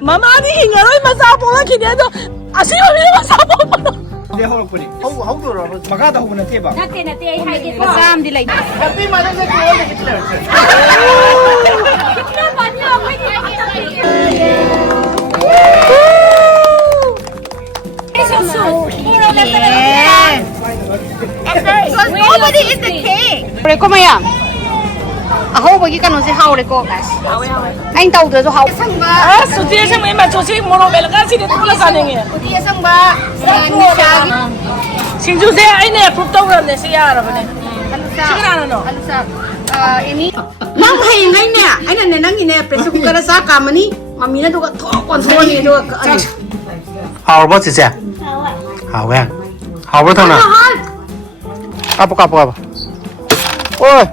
Mama ni ingaroy masapo la kinedo. Asiyo ni masapo pa. Hindi ako pwede. How do ro? Magada ko na tiba. Nate ay hay ko. Masam di like. Happy Mother's Day to all the Hitlers. Hitler pa niyo pwede. Nobody eat the cake. Kre ko Mayam. Ako bagi kanu si hao ko guys. Anh tàu được hao sang ba. Ah, sudiya sa may machosi mono belga si dito la saninge. Dia sang ba. Sinju se ai ne approve taw ra ne siya ra bane. Sigurado no. Ini nang hay ngay ne. Ai nan nang ine pressure cooker sa kamani. Mami na duga thok kon thon ni do. How about this? How well? How about Thouna? Apa. Oi.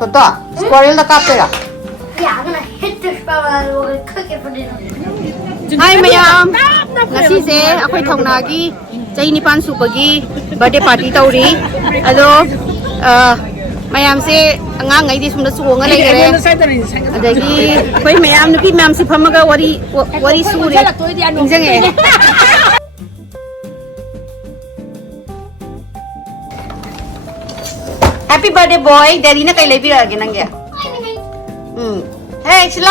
Toto, squirrel da kaptera. Yeah, I'm gonna hit this fellow and we're gonna cook it for dinner. Hi Mayam. Ngasi se akoy Thouna gi chai nipan supagi birthday party tauri. Ado Mayam se angang ngai di sumda suonga lai gare. Adagi koi Mayam nupi Mayam si phamaga wari suri. Injang Happy birthday boy. Daddy na kay lebi ra ginang ya. Hey, slow.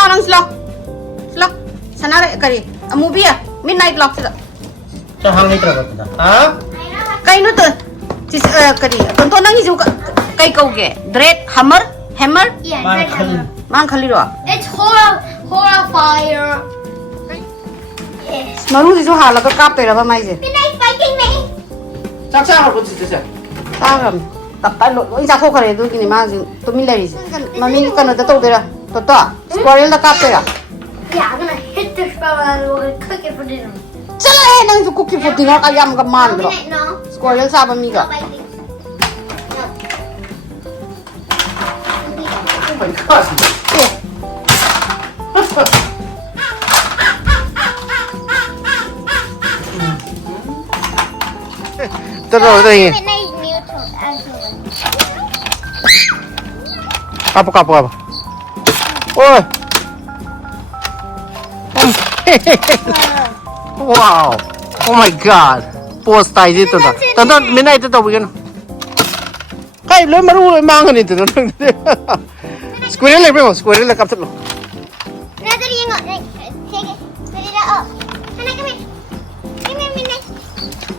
Sana kari. A movie ya. Midnight lock sila. Sa hang nitra ko ta. Ha? Kay no to. Sis kari. Tonton nang isu kay kauge. Dread hammer. Yeah, Mang khali ro. it's horror fire. Yes. Maru isu hala ka kap pera ba mai je. Good night, Viking me. Saksa har ko tse. Tagam. Tapay lo. Isa ko kare do kini ma jin. To min lai. Mami ka no da to dera. Toto. Squirrel da kap pera. Yeah, I'm gonna hit this fellow and we're gonna cook it for dinner. Chala he nang su cookie for dinner ayam ka man bro. No. Squirrel sa ba mi No, ka. Viking. Oh my god. Terus ini. Midnight neutral, actually. Apa. Oi. Wow. Oh my god. Post tay dito na. Tonton, minay ito bigyan. Kay lo maru mangan ito. Squirrel bro, squirrel kapsat lo. Brother, you go. Take it. Put it up. Hana, come here. Come here, Midnight.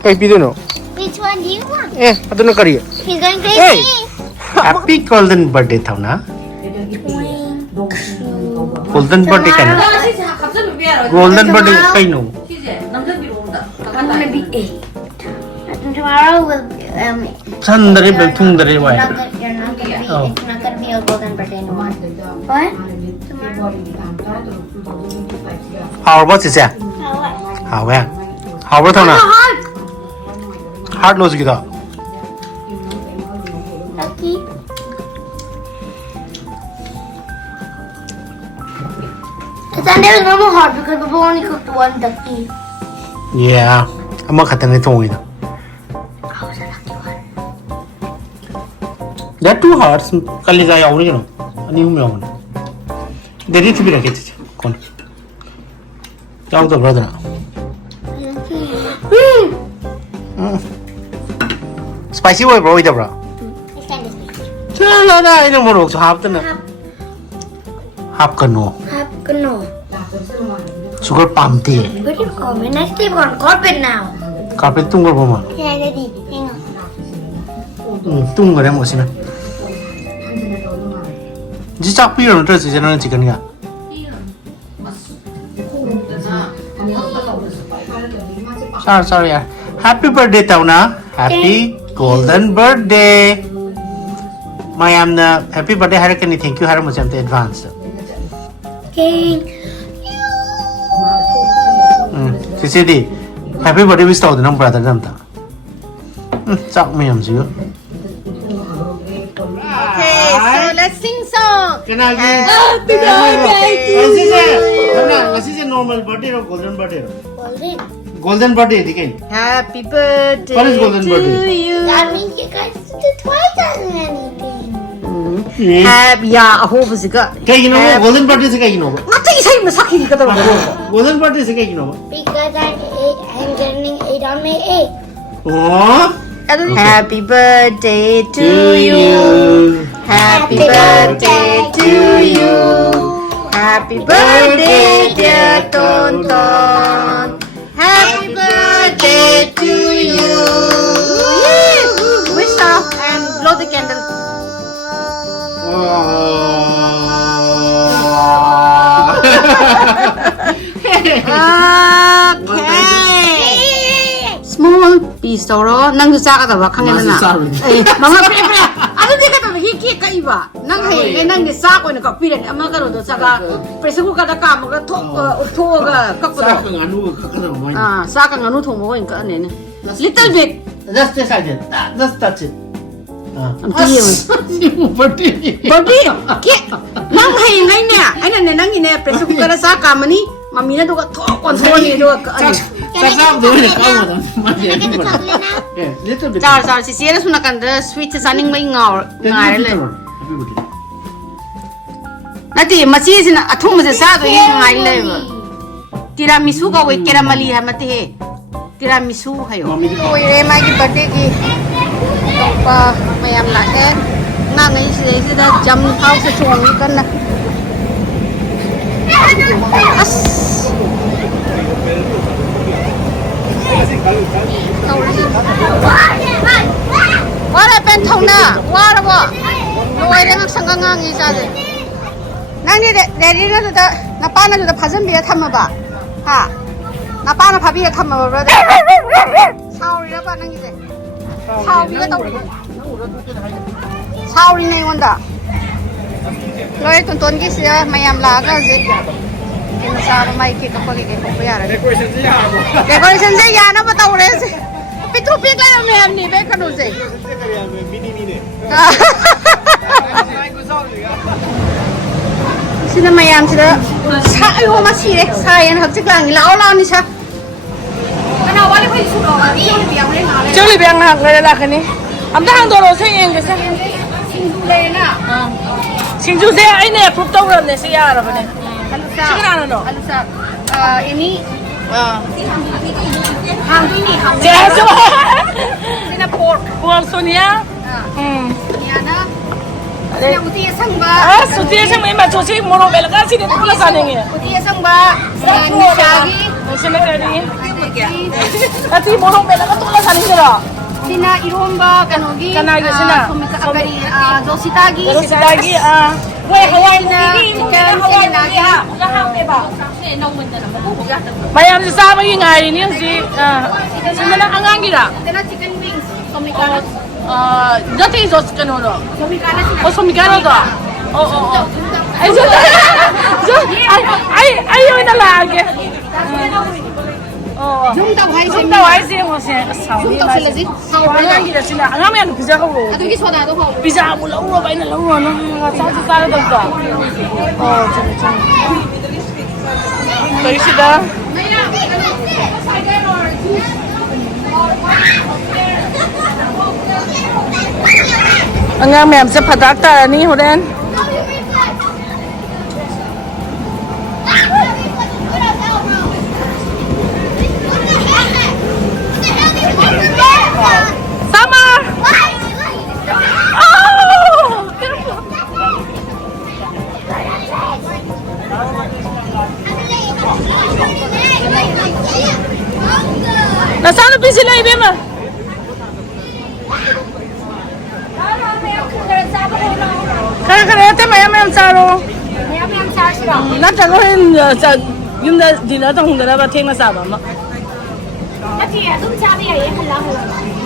Kay pido no. Which one do you want? Ato na kariya. He's going crazy. Hey. Happy golden birthday Thouna. Golden birthday ka na. Golden birthday kay no. I'm gonna be 8. Tomorrow will Sandari bel thungdari wai. you're not gonna be it's not gonna be a golden birthday anymore. What? Tomorrow. How about this? How well? How about Thouna? Heart lose kita. Okay. Then there's no more heart because we've only cooked one ducky. Yeah. Ama khatan ni thong ida. I was a lucky one. There are 2 hearts. Kali jaya auri no. Ani hum yaun. Deri thi bi rakhe thi. Kon. Yau to brother. Spicy boy bro ida bro. It's kind of sweet. Chala na ina morok so half na. Half kano. No. Sugar pamti. What do you call me? Next time we're on carpet now. Carpet tung kar boma. Yeah, Daddy. Hang on. Tung kar mo sina. Ji chak pi ro to si jana chicken ga. Sorry yaar. Happy birthday Thouna. Happy golden birthday. Mayam na happy birthday harakani thank you har mo samte advance. Okay. Sisi di happy birthday wish tau nang brother nam ta. Chak Mayam ji. Okay, so let's sing song. Kenal ji. Happy birthday to Ngasi se normal birthday or golden birthday? Golden. Golden birthday dikai. Happy birthday What is golden to birthday? you. That means you guys do twice as many things. Happy ya ahobasiga. Kaya golden birthday se kaya ginawa. Matay isay masakit ka daw. Golden birthday se kaya ginawa. Because I'm turning 8 on May 8. Oh. Happy birthday to you. Happy birthday to you. Happy birthday dear Tonton. Happy birthday to you. Wish her and blow the candle. Okay. Small piece toro nang sa ka ba kangena na. Mga pre. Ano di ka to hiki ka iba. Nang hay nang ni sa ko na ka piren ama ka ro do sa ka presu ka da ka mga to ga ka ko. Sa ka nganu thong mo ka ne. Little bit. Just decide it. Just touch it. Ang tiyo. Birthday. Ki nang hay ngai ne. Ana ne nang ine presu ka da sa ka mani mami na do ka to kon so ni do ka ani. Sasam dulu kamu dah. Little bit. Char si sira suna kan da sweet sa ning mai ngaw ngai le. Nati machi sin athum se sa do ye ngai le. Tiramisu ka we carameli ha mate he. Tiramisu hayo. Oi re mai ki birthday ki. Pa mayam la ke. Nga ngai si da jam house se chung kan na. As What happened, Thouna? What about? No, I didn't sang ngang each other. Nang ni daddy na to na pa na to phasan bi tham ba. Ha. Na pa na phabi tham ba brother. Sorry na pa nang ni de. Sorry na to. Sorry nei wanda. Loi ton ki sia mayam la ga je. Kina sa mai ki ka pa ki ko ya ra. Decoration se ya na batau re se. Pitu pik la me am ni be kanu se. Sina mayam sila sa ayo ma si re sa yan hak chik lang lao lao ni sa. Kana wali phai su lo ni biang le na le. Joli biang hak le la khani. Am ta hang do lo sai eng ke sa. Singju le na. Singju se ai ne approve taw ra ne se ya ra ba ne. Alusa. Alusa. Ini hang ini hang. Jesu. Sina pork. Buang Sonia. Ini ada. Sina uti sang ba. Suti sang mai ma chu si moro bel ka si ne pula sa ne nge. Uti sang ba. Ni sagi. Sina ka ni. Ati moro bel ka pula sa ne ro. Sina iromba kanogi. Kanagi sina. Agari dositagi. Dositagi Wei hawai na ikan sina ya. Mayam si sa ba yung ngai ni si sina na angang gira. Tena chicken wings. Tomikana. Dati sos kanono. Tomikana sina. Oh somikano to. Oh. Ay yun na lagi. Zoom daw hai Zoom daw ai si mo si sao Zoom ni. daw sila si. Angang gira sina. Angang may ano pizza ko. Adugi soda do ho. Pizza mo lang ro ba ina lang ro no. Sa daw to. Oh, chana. Kaya sila. Angang may amsa padak ta ni hoden. Summer. Oh! Nasaan na sila ibe ma? Kaya ate mayam saro. Mayam sa sila. Natalohin sa yung dinata kung dala ba ting nasaba ma? Ati adum sabi ay hala.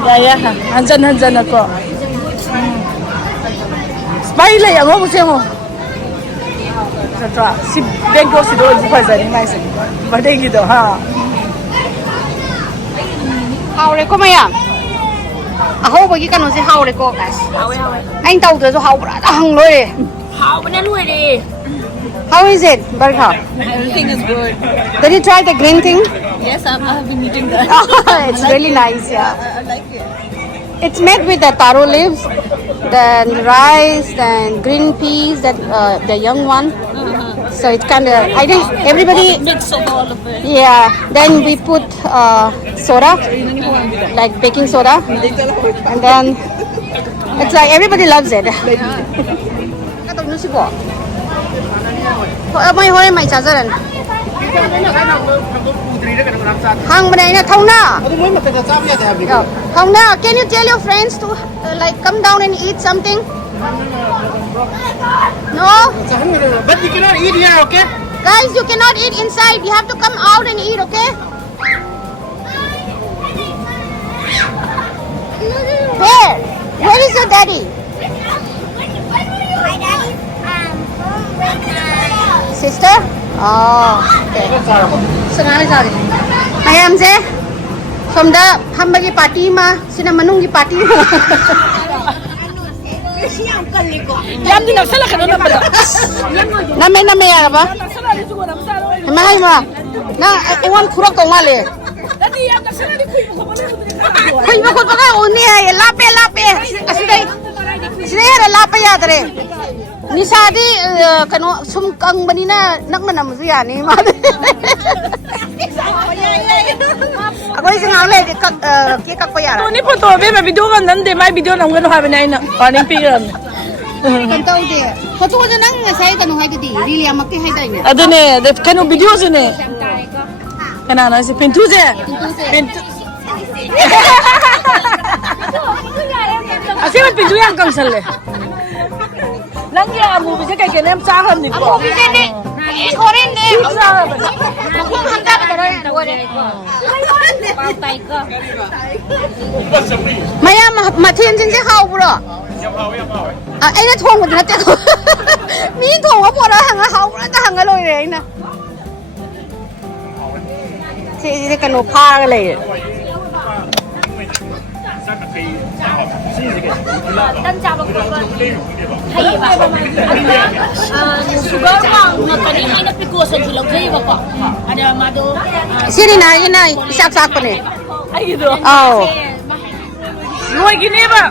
Ya ha. Hanjan ako. Spy la yang mo siya mo. Sa si Bengo si do di pa sa ni mai sa. Badeng gitu ha. Haure ko mayam. Aho bagi kanu si haure ko guys. Anh tàu từ hậu đã hằng rồi. How ba na luai di. How is it, Barkha? Everything is good. Did you try the green thing? Yes, I have been eating that. It's really nice, yeah. I like it. It's made with the taro leaves, then rice, then green peas, that the young one. So it's kind of, I think everybody Mix of all of it. yeah. Then we put soda, like baking soda, and then it's like everybody loves it. Mai hoi mai cha zaran. Hang bên này là Thouna. Thouna, can you tell your friends to like come down and eat something? No? But you cannot eat here, okay? Guys, you cannot eat inside. You have to come out and eat, okay? Where? Where is your daddy? My daddy's home with my Sister? Oh, okay. Senang sekali. Mayam je. Somda hambagi party ma, sina manungi party. Yam din ang sala ka na pala. Name ya ba? Sala ni jugo na masalo. Mahal mo. Na iwan kurang kau male. Dati yam na sala ni kuy mo ko pala. Kuy mo ko pa uni ay lape. Asidai ada lape ya dere. Ni sadi kano sumkang banina nak manam siya ni ma. Ako isang awle kikak pa yara. Ni po to be ma video kan nan de mai video nam gano ha ba nai na. Paning piram. Kantaw de. Kato ko nang sai kanu hai di. Really amakti hai dai ne. Adune de kanu video sine. Kana na si pintu je. Pintu. Asih pintu yang kang sale. Nanti amu bisa kayak gini cahan nih. Amu bisa nih. Koren nih. Aku hantar ke dalam koren. Mayam matiin jinji hao bro. Ai na thong ko na te ko. Mi thong ko bro hanga hao bro ta hanga loi re na. Si kanu pha ka le. Dan cabang hay ba sugar mang na kani hay na pikusan sila hay ba pa ada mado Sini na ina isak-sak pa ni. ay gitu Oh. luay gini ba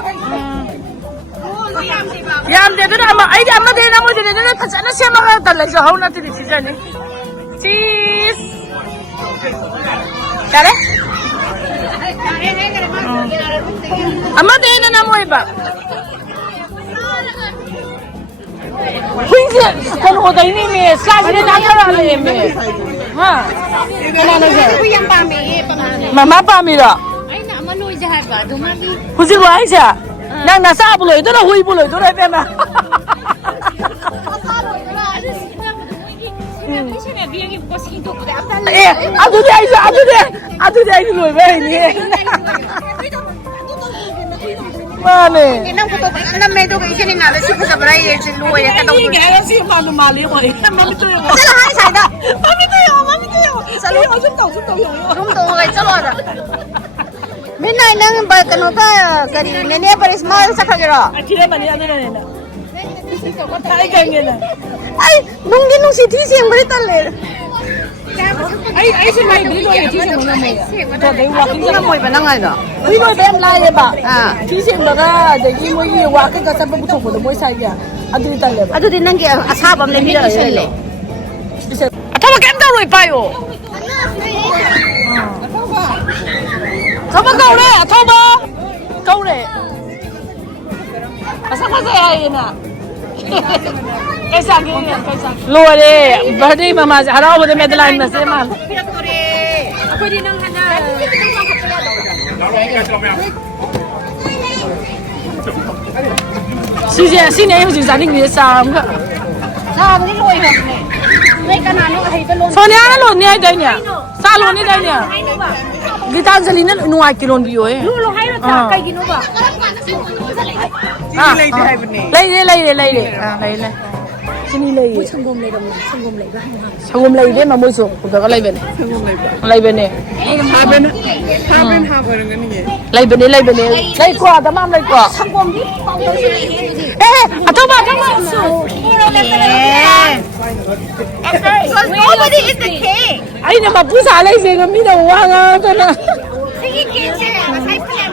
yam de na ama ay amma de na mo de na tasana siya mga talay sa haw natin si Jani cheese kare amma de na mo iba Huwag kan ko tayo ni me, slash din ang karali me. Ha? Ano siya? Kuyang pami. Mama pami da. Ay na manoy jahay ba? Dumami. Huwag ko ay siya. Nang nasa buloy, ito na huy buloy, ito na ito na. Eh, ato di ay siya, ato di ay buloy ba ini? Mane. Inang ko to, anam medo ko isinin na si sa bray si luoy ka daw. Hindi nga si mano mali mo. Mami to yung. Sala hay sai da. Mami to yung. Salo ko sum to yung. Rum to kay salo da. Minay nang ba kanu ta kari nene paris mal sa kagero. Akira mani ano na nila. Ay ganyan na. Ay nunggi nung si tisi ang balitan le. Ay si may bilo yung tisi mo na may. To day walking Ina mo iba nang ano. Uy no dem lai ba. Ah. Tisi mo ga de mo yi walking ka sa bu to mo mo sai ya. Adu tan le ba. Ado din nang asabam le mira le. Atawa kem daw roi pa yo. Atawa kau le, atawa. Kau le. Asa ka sa ay na. Kaisa gini, kaisa. Luare, birthday mama haraw mo de medline na se man. Ako din ang hana. Sini ay mo sa ding ni sa mga. Sa ni luoy ha ni. May kanano ka hita lo. Sonia lo ni ay dai niya. Sa lo ni dai niya. Gitanjali na nuwa kilon biyo eh. Lulo hay ra ta kay gino ba. Lay. Sini lay. Sangom lay de ma mo so. Ko ka lay ben. Lay ben ne. Lay ben. Lay ko da mam lay ko. Sangom di. Atoma. Nobody eat the cake. Ay na mapusa lay se ngami na wa nga ka na. Sige, cake. Masay pa yan.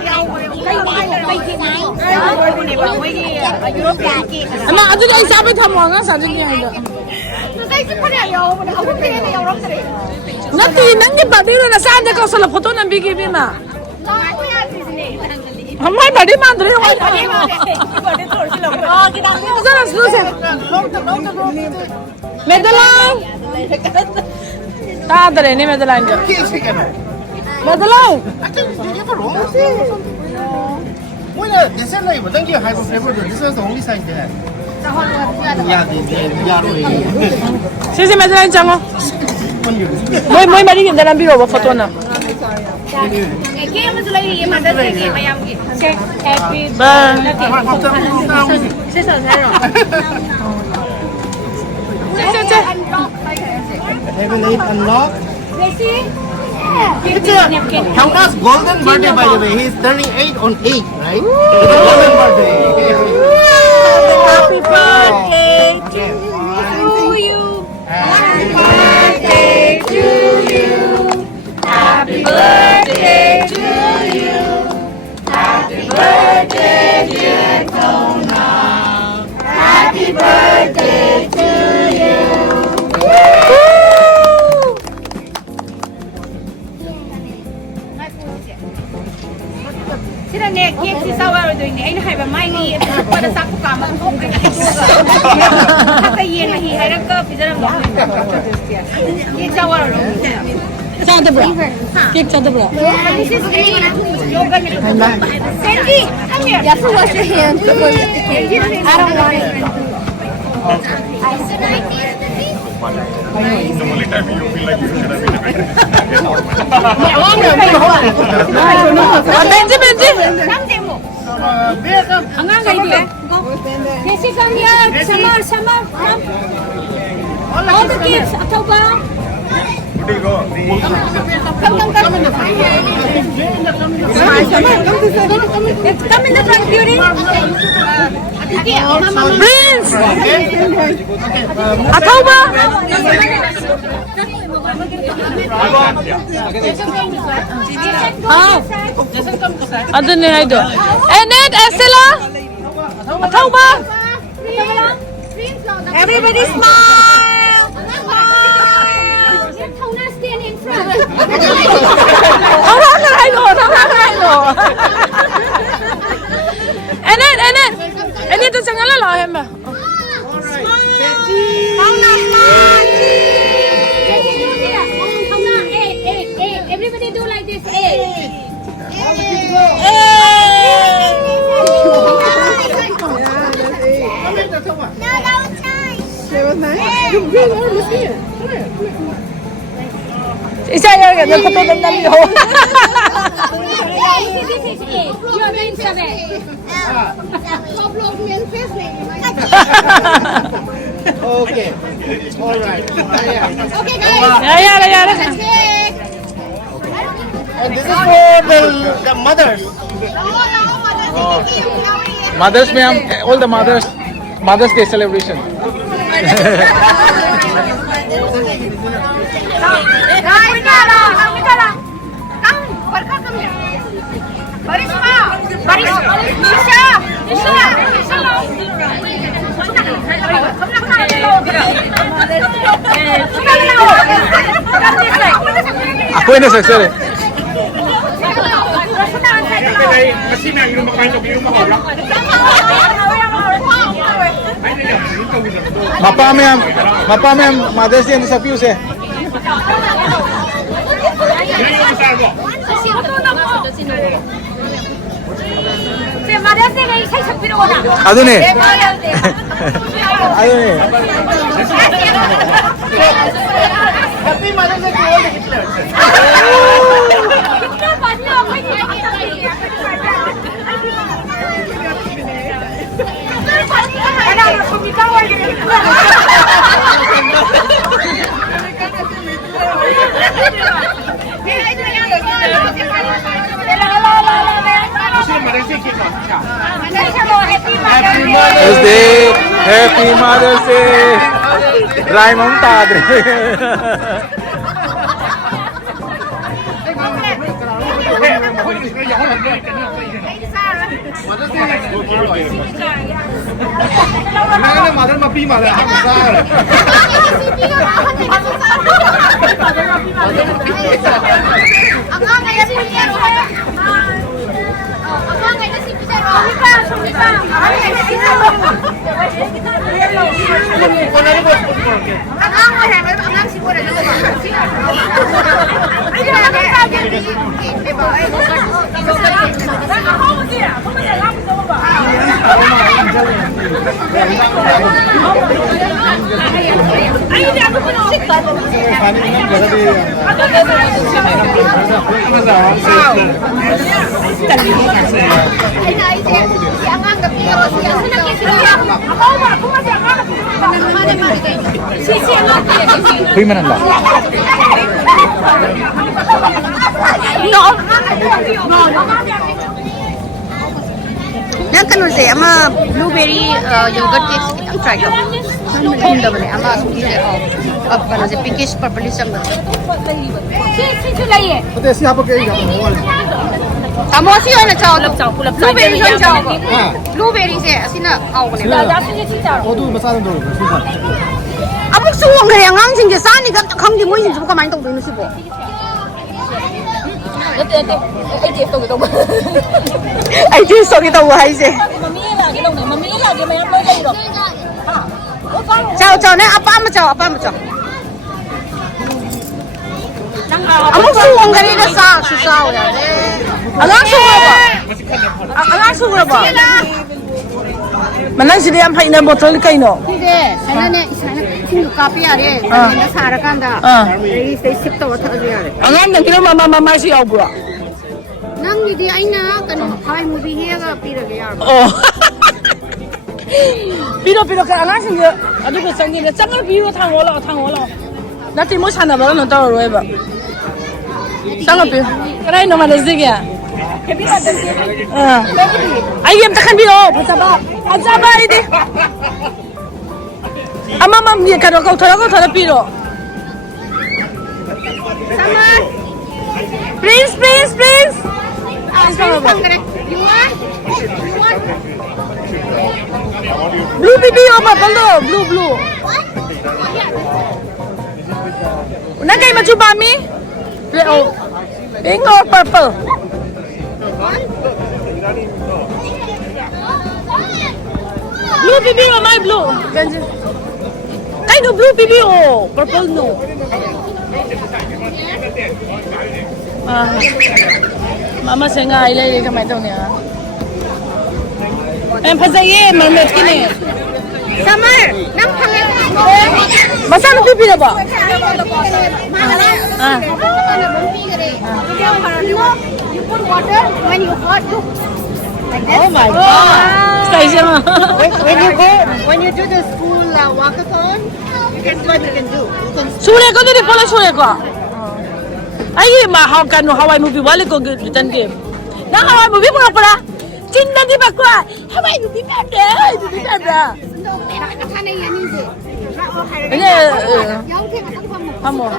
엄마 아들이 이 샵에 타면 사진이야 이거. 나도 nangi badi na sa ande ko sa photo na bigi bima. हमारे बड़ी मांग रही हो जरा slow से मेदलाइन तादर है नहीं मेदलाइन जो मेदलाइन This is like, thank you, high flavor. This is the only size there. सीसी मेदलाइन चाहो मोई मरी किंतु लंबी हो वो फोटो ना Heaven 8 unlock. It's Thouna's golden birthday, by the way. He's turning 8 on 8, right? It's a golden birthday. Happy birthday to you. Happy birthday to you. Happy birthday to you. Happy birthday, dear Thouna. Happy birthday to you. Sila cake si sawa do ni ai hai ba mai ni pada sak ka ma thok ka ka yen ma hi hai ra ka pijaram lo ye sawa lo चाहते बड़ा cake चाहते बड़ा this is yoga Sandy come here you have to wash your hands before you eat the cake I don't want it Benji Benji angang gai dia Jesse come here sama come all the kids atau ba Come in the front, beauty. Prince atau ba ada nih itu Enet Estela atau ba everybody smile Thouna stand in front. orang lain loh Enet itu jangan lah ya mbak Thouna smile. Thouna, everybody do like this. No, that was nice. Isaya yang foto dan video. This is it. You are doing seven. Okay. All right. Okay, guys. Ya. Let's take. And this is for the mothers. Mothers, ma'am, all the Mother's Day celebration. Ako yung nasagsari. Mapa ma'am, Mother's Day sa fuse eh. Ano ne? Ano ne? Happy Mother's Day to all the Hitlers. Happy Mother's Day! Raymond Padre. 나는 마들 마피 마들 하고 살. 보이면 한다. Nang kanun se ama blueberry yogurt cake kitang try ko. Hum da bane ama suki se ab kana se pinkish purplish sang. Tapi siapa ke ini? Amo si ana chao blueberry kan chao ko. Blueberry se asina aw ko ne. Odu masalah dulu. Amuk suwong kare angang sing ge sani ga khang ji moi sing ka mai tong dinu si bo. Ai ji so ki tong hai se. Chao chao ne apa ma chao. Amuk suwong kare ga sa su sao ya ne. Angang suwong ba? Mana sih dia am haina botol kai no. Tidak, saya ne sing kapi are. Saya sarakan da. Ini saya sip to thak ji are. Angan nang kira mama sih au bro. Nang ni di aina kan hai movie he ga pi ra ya. Oh. Piro ka angan sing ge adu ko sang ge changal piro thang wo lo. Na ti mo chana ba no ta ro ba. Changal piro. Krai no ma le zig ya. Ai em ta kan piro Pajaba ini. Ama dia karo kau thara piro. Sama. Prince. You want? Blue bibi apa balo? Blue. Una kay machu bami? Oh. Pink or purple? Blue bibi or my blue? Ay no blue bibi oh, purple no. Mama senga ay lay kamay daw niya. Em pasaye mamet kini. Summer, nang pangal. Masa no bibi na ba? You put water when you hot to. Oh my god. Stay When you do the school walkathon, that's what you can do. You can Sure ko dito pala sure ko. Ay ma how can no Hawaii movie wala ko return game. Na Hawaii movie mo pala. Cinta di ba ko? Hawaii movie ba? Ini amo.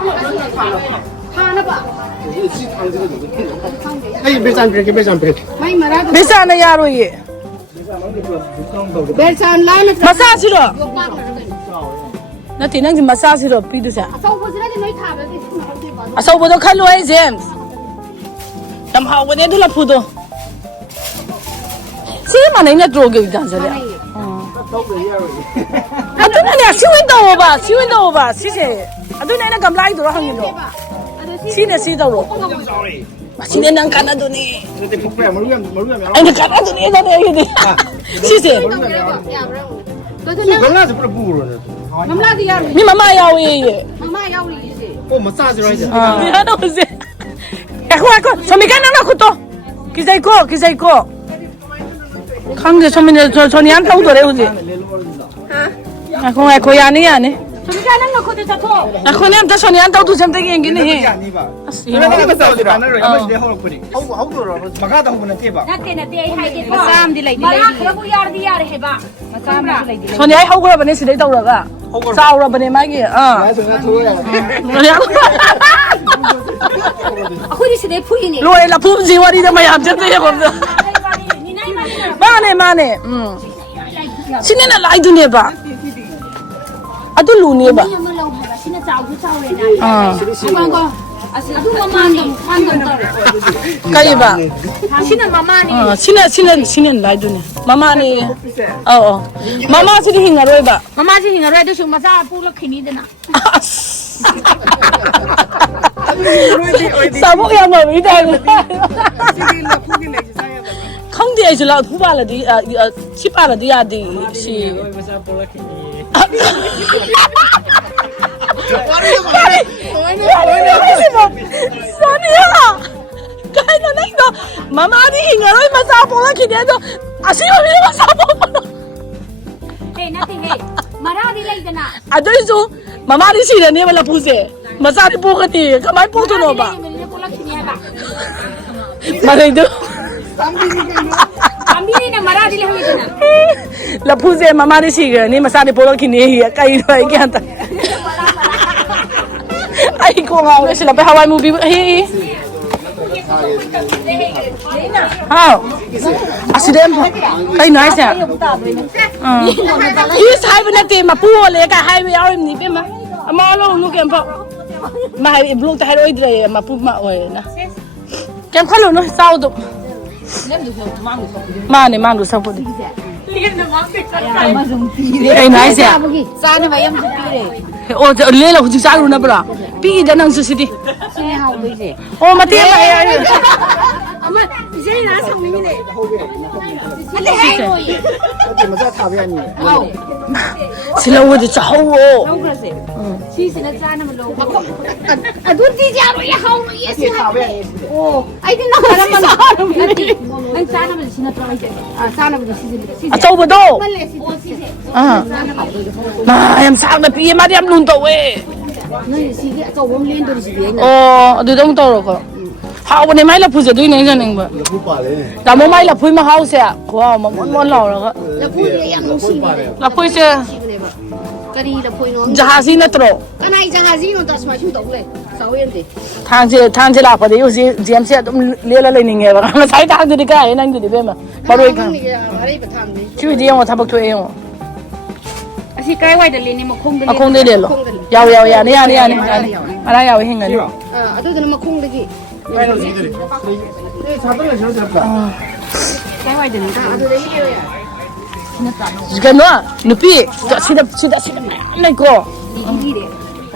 Ay, besan break. Bisa na yaro ye. Massage lo. Nati nang massage lo pidu sa. Asaw bo do khalo ay James. Tam haw bo de du la phudo. Si ma nai na dro ge dan sa le. Adu na le siwin do ba si se. Adu na gam lai do hang ni do. Si ne si do lo. Si ne nang kana do ni. Ay na kana do ni na ni. Si se. Gamla se pura. Mi mama yaw ye. Oh, massage right. Ya no se. Ako somikan na ko to. Kisay ko. Kang de somin so니안 타고 도래 오지. Ako ya ni. somikan na ko de chato. Ako ni am ta so니안 타고 좀 되게 얘기는 해. 소니 ai hau bane sidai tauraga. Saura bane magi. Ako di sila puyin eh. Loi la pum ji wari da mayam jette ye gomda. Ba mane sini na lai du ne ba adu lu ne ba kaya ba sini lai du ne mama ni mama sini hinga roi ba mama si hinga roi su masa pu lo khini de na sabuk yang mau ida không đi chứ là thu ba là đi ship ba là đi à đi si Sonia cái nó đánh đó mama đi hình rồi mà sao bỏ lại kia đó à xí mà sao bỏ hey nothing hey mara di lai de na à đấy chứ mama đi xí là nè mà là puse mà sao đi bỏ cái gì cái máy bỏ thôi nó ba mà đây đó Ambil ni marah di leher itu na. Lapu je mama di sini ni masa di pulau kini ya kai doi kian ta. Ai ko ngau ni sila pe Hawaii movie hi. Hao. Accident kai nai sa. Is highway na te ma pu le ka highway au ni pe ma. Ma lo nu kem pa. Ma highway blok ta highway dre ma pu ma oi na. Kem khalo no sao du. Mana mana sapu di. Eh nice ya. Sana Mayam tu kiri. Oh le lah hujan saru na bra. Pi dan nang susidi. Sini hau tu je. Oh mati ya. Ama sini nak sama ni le. Ada hai moi. Hau. Sila wo de chao wo. Si sini sana melo. Aduh di jaru ya hau ya si. Oh, ai di nak mana mana. Ang sana melo sini try je. Sana melo si. À châu do. Male si. Ma em sang na pi ma em lun to we. Noi si ke châu wong len tu si dia. Oh adu dong to ro ko. Hao ne mai la phu je dui nei jan ning ba. Da mo mai la phui ma hao se. Ko ma mon lao ro ko. La pui dia yang si. La phui se. Kari la pui no. Jahazi na tro. Kanai jahazi no tas ma chu tok le. Sao yen de. Thang je la pa de yu si GM se dum le la lai ning nge ba. Ma sai thang de ka ai nang de be ma. Ba roi ka. Mari patang ni. Chu di yang wa thabak thwe yang. Asi kai wai de le ni makhong de. Akong de le lo. Yaw ya ni ya ni ya ni. Ara yaw hin ga ni. Adu de makhong de ki. Kai wai de ni. Adu de ni ya. Gano nupi sida nai ko.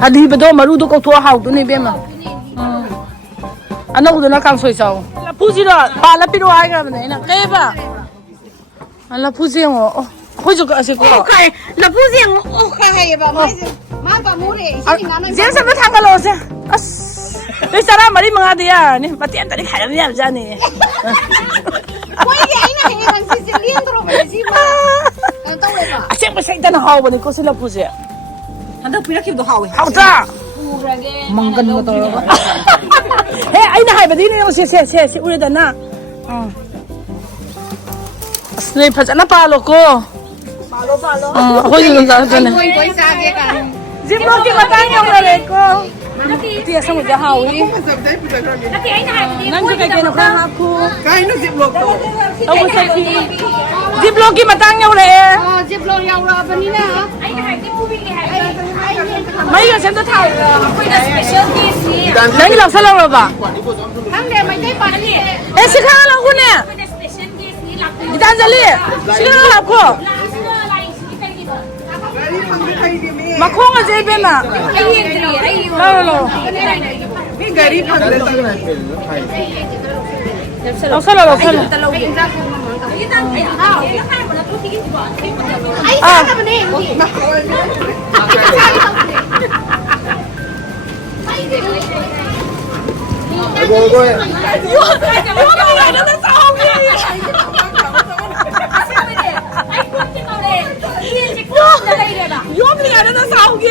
Hadi bedo maru do ko to hau tu ni be ma. Ano do na kang soi sao. La pusi do pa la pi do ai ga ne na. Ke ba. La pusi ngo. Ho jo ka se ko. Kai la pu jiang o kai ba mai. Ma ba mu re. Si nga na. Jiang sa ba thang ka lo se. As. Ni sara mari mga dia ni. Pati an tadi khai ni ja ni. Wai ye ai na he ban si si lien tro ba si ma. Kan tau le ba. Asem ba sai tan hau ba ni ko se la pusi. Handa pira ki do hau. Hau ta. Manggan mo to. He ai na hai ba di ni se ure da na. Asne phajana pa lo ko. Palo. Ho yu sa ta ne. Koi sa ge ka. Zip lo ki matang yung na le ko. Ti sa mo ja hau ni. Nati ai na hai ba di. Nan ju kai ke no ka ha ku. Kain na ziplock to. Tau sa ki. Zip lo ki matang yung le. Oh, jip lo yaw ra ba ni na. Ai na hai di movie ni hai. Mai ga sen ta thai. Koi da special dish ni. Nang la sa lo ba. Hang de mai dai pa ni. Eh si khang la ku ne. Koi da special dish ni lak. Di dan jali. Si khang la ko. Ma ko nga je be ma. Lo lo. Ni gari phang le ta na pe. Lo sa lo. Ai sa ba ni. Go. Yo no la na sa ho ni. Yo mi la na sa ho ni.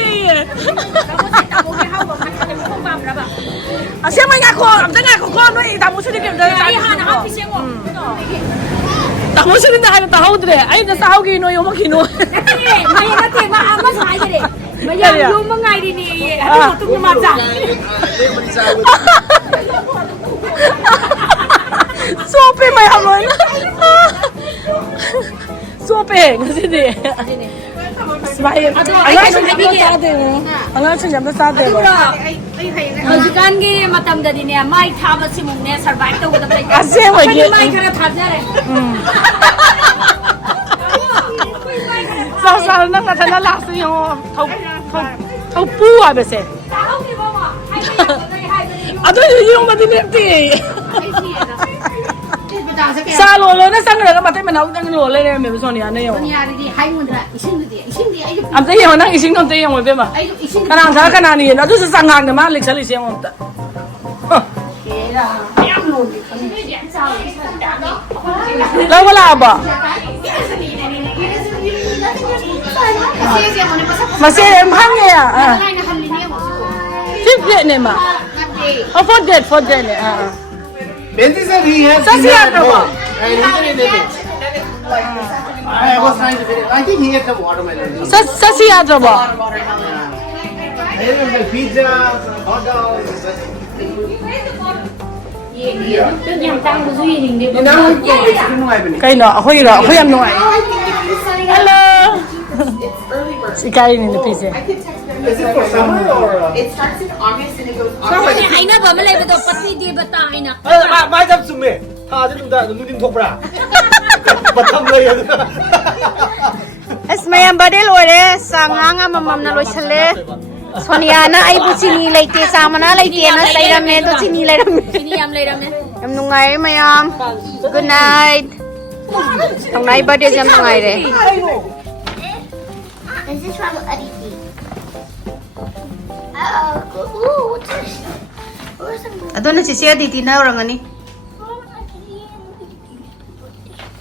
Asem mai nga ko, amda nga ko no i da mo su ni ke da. Ai ha na ha pi se mo. Da mo su ni da ha ta ho dre. Ai da sa ho gi no yo ma ki no. Mai na te ma ama sai de. Mai ya yu ma ngai di ni. Adu tu ma ja. So pe mai ha mo. 소배 그지? 스마일. 아가 좀 싸대요. 아가 좀 싸대요. hꯧꯖꯤꯛꯀꯥꯟꯒꯤ ꯃꯇꯝꯗꯗꯤꯅꯦ my ꯊꯥꯕꯁꯤꯃꯨꯛꯅꯦ survive ꯇꯧꯒꯗꯕ ꯂꯩꯇꯦ ꯑꯁꯦꯡꯕꯒꯤ ꯃꯥꯏ ꯈꯔ ꯊꯥꯖꯔꯦ ꯆꯥꯎ ꯅꯪ ꯅꯊꯟꯗ ꯂꯥꯛꯁꯨ ꯌꯦꯡꯉꯣ ꯊꯧꯄꯨ ꯍꯥꯏꯕꯁꯦ ꯑꯗꯨꯏꯁꯨ ꯌꯦꯡꯕꯗꯤ ꯅꯠꯇꯦ ꯆꯥ ꯂꯣꯜꯂꯣꯅ ꯆꯪꯈ꯭ꯔꯒ ꯃꯇꯩ ꯃꯅꯥꯎꯗꯪ ꯂꯣꯜ ꯂꯩꯔꯝꯃꯦꯕ ꯁꯣꯅꯤꯌꯥꯅ ꯌꯦꯡꯉꯣ ꯁꯣꯅꯤꯌꯥꯗꯤ ꯍꯥꯏꯉꯣꯟꯗ꯭ꯔꯥ ꯏꯁꯤꯡꯗꯨꯗꯤ ꯑꯩꯁꯨ ꯑꯝꯇ ꯌꯦꯡꯉꯣ ꯅꯪ ꯏꯁꯤꯡꯗꯣ ꯑꯝꯇ ꯌꯦꯡꯉꯣ ꯏꯕꯦꯝꯃ ꯏꯁꯤꯡ ꯀꯅꯥ ꯊꯥ ꯀꯅꯥꯅ ꯌꯦꯡꯅꯣ ꯑꯗꯨꯁꯨ ꯆꯉꯥꯡꯗ ꯃꯥ ꯂꯤꯛꯁꯜꯂꯤꯁꯦ ꯌꯦꯡꯉꯣ ꯑꯝꯇ ꯂꯧꯕ ꯂꯥꯛꯑꯕꯣ ꯃꯁꯦ ꯌꯥꯝ ꯈꯪꯉꯦ ꯐꯤꯐ ꯄ꯭ꯂꯦꯠꯅꯦ ꯃꯥ fourth date Benji said he has dinner at home. And he didn't eat it. I was trying to finish. I think he had some watermelon. 사시 하자봐 I remember pizza, hot dogs. 그이너 호이로 호얌 노아이 Hello 시카이는 피세 Is it for summer or? It starts in August and it goes August. 하이나봐 뭐 레베도 빠티디 바타 하이나 많이 잡수매. 다 아들다 눈님 톡브라. 바탕라야. ꯑꯁ ꯃꯌꯥꯝ birthday ꯂꯣꯏꯔꯦ ꯆꯥ ꯉꯥꯡ ꯑꯃꯃꯝꯅ ꯂꯣꯏꯁꯜꯂꯦ ꯁꯣꯅꯤꯌꯥꯅ ꯑꯩꯕꯨ ꯆꯤꯅꯤ ꯂꯩꯇꯦ ꯆꯥ ꯃꯅꯥ ꯂꯩꯇꯦꯅ ꯂꯩꯔꯝꯃꯦ ꯑꯗꯣ ꯆꯤꯅꯤ ꯂꯩꯔꯝꯃꯦ ꯆꯤꯅꯤ ꯌꯥꯝ ꯂꯩꯔꯝꯃꯦ ꯌꯥꯝ ꯅꯨꯡꯉꯥꯏꯔꯦ ꯃꯌꯥꯝ ꯒꯨꯗ ꯅꯥꯏꯠ ꯊꯧꯅꯥꯏ ꯕꯥꯔꯗꯦꯁꯦ ꯌꯥꯝ ꯅꯨꯡꯉꯥꯏꯔꯦ Is this from Aditi? Oh, what's this? Where's some? ꯑꯗꯨꯅ ꯆꯤꯆꯦ ꯑꯗꯤꯇꯤꯅ ꯌꯧꯔꯝꯒꯅꯤ